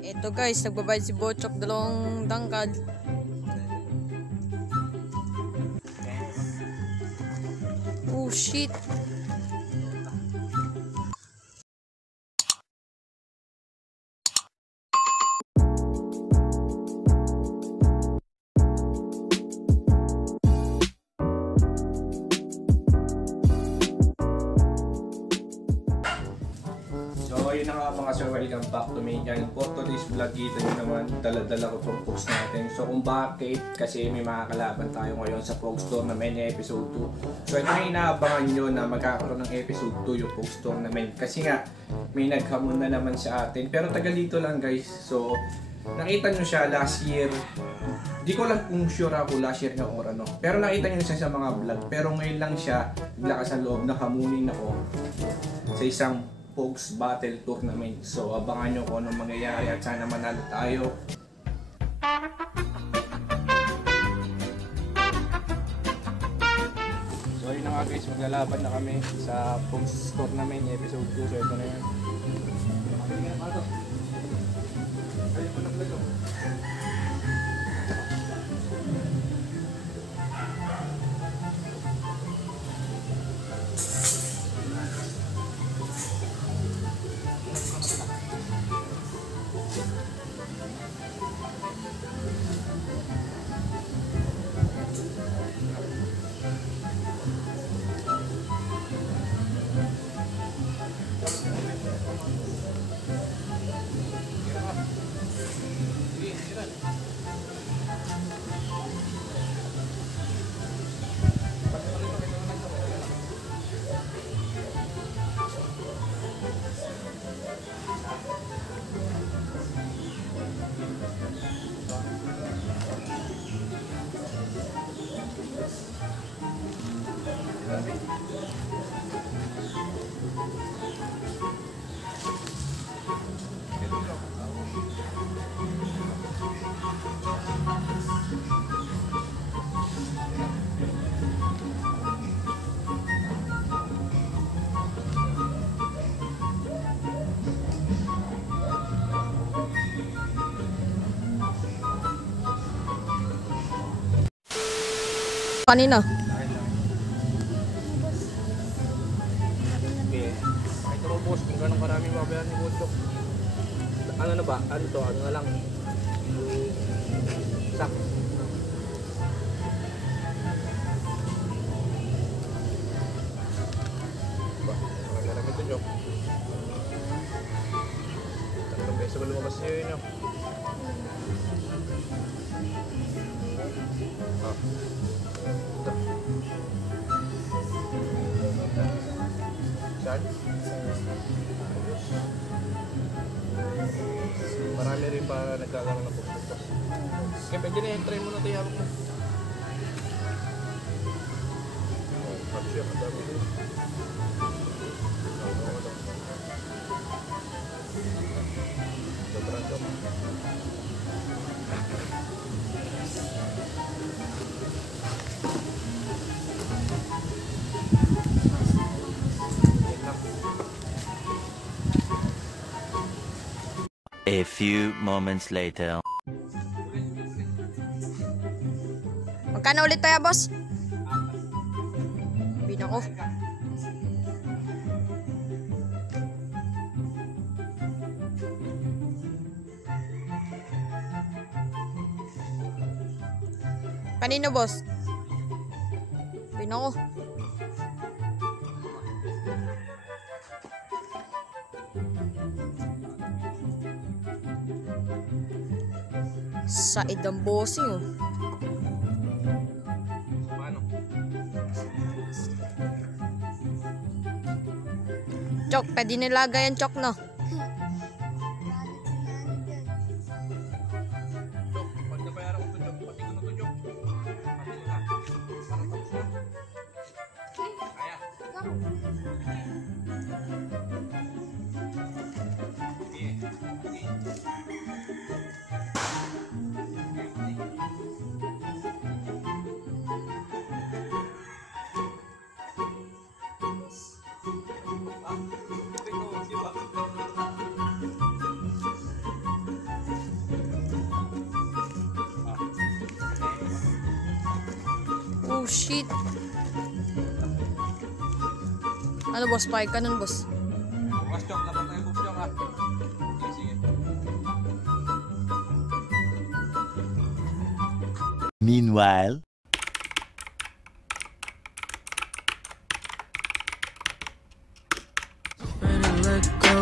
Ito guys, nagbabayad si Bochok 2 tangkad. Oh shit. So ayun na nga mga sir, welcome back to me channel. For today's vlog, kita nyo naman, dala-dala ko itong post natin. So kung bakit, kasi may mga kalaban tayo ngayon sa Pogs Tournament episode 2. So ito na inaabangan nyo na magkakaroon ng episode 2 yung Pogs Tournament. Kasi nga, may naghamon na naman sa atin. Pero taga dito lang guys. So nakita nyo siya last year. Di ko lang kung sure ako last year nga or ano. Pero nakita nyo siya sa mga vlog. Pero ngayon lang siya, naglakas ang loob na hamunin ako sa isang Pogs Battle Tournament. So abangan nyo kung anong mangyayari at sana manalo tayo. So ayun na nga guys, maglalaban na kami sa Pogs Tournament episode 2. So ito na yun. Ayun ko na vlog. Kanina. Okay. Pakita mo boss kung gano'ng karami mabayaran ni Bochok. Ano na ba? Ano to? Ano na lang? Sak. Ba? Marami ito, Jok. 3 beses ba lumabas niyo yun, Jok? Ah. Saan? Marami rin pa nagkakaroon ng pagpupas. Kaya pwede na yung try mo na ito yung mo. Oh, capture, ang dami rin. Sobrang dami. A few moments later. Magkano ulit tayo, boss? Pinako. Kanino, boss? Pinako. Sa idang bossing, oh. Paano? Chok, pwede nilagay ang chok, no? Jok, pag nabayaran ko ito, Jok, pati ko na ito, Jok. Pati ko na. Parang tapos na. Kaya. Sige. Oh, shit. Ano, boss? Pahig ka nun, boss. Bukas chok, dapat tayo bukas chok ha. Sige. Meanwhile, Ready to let go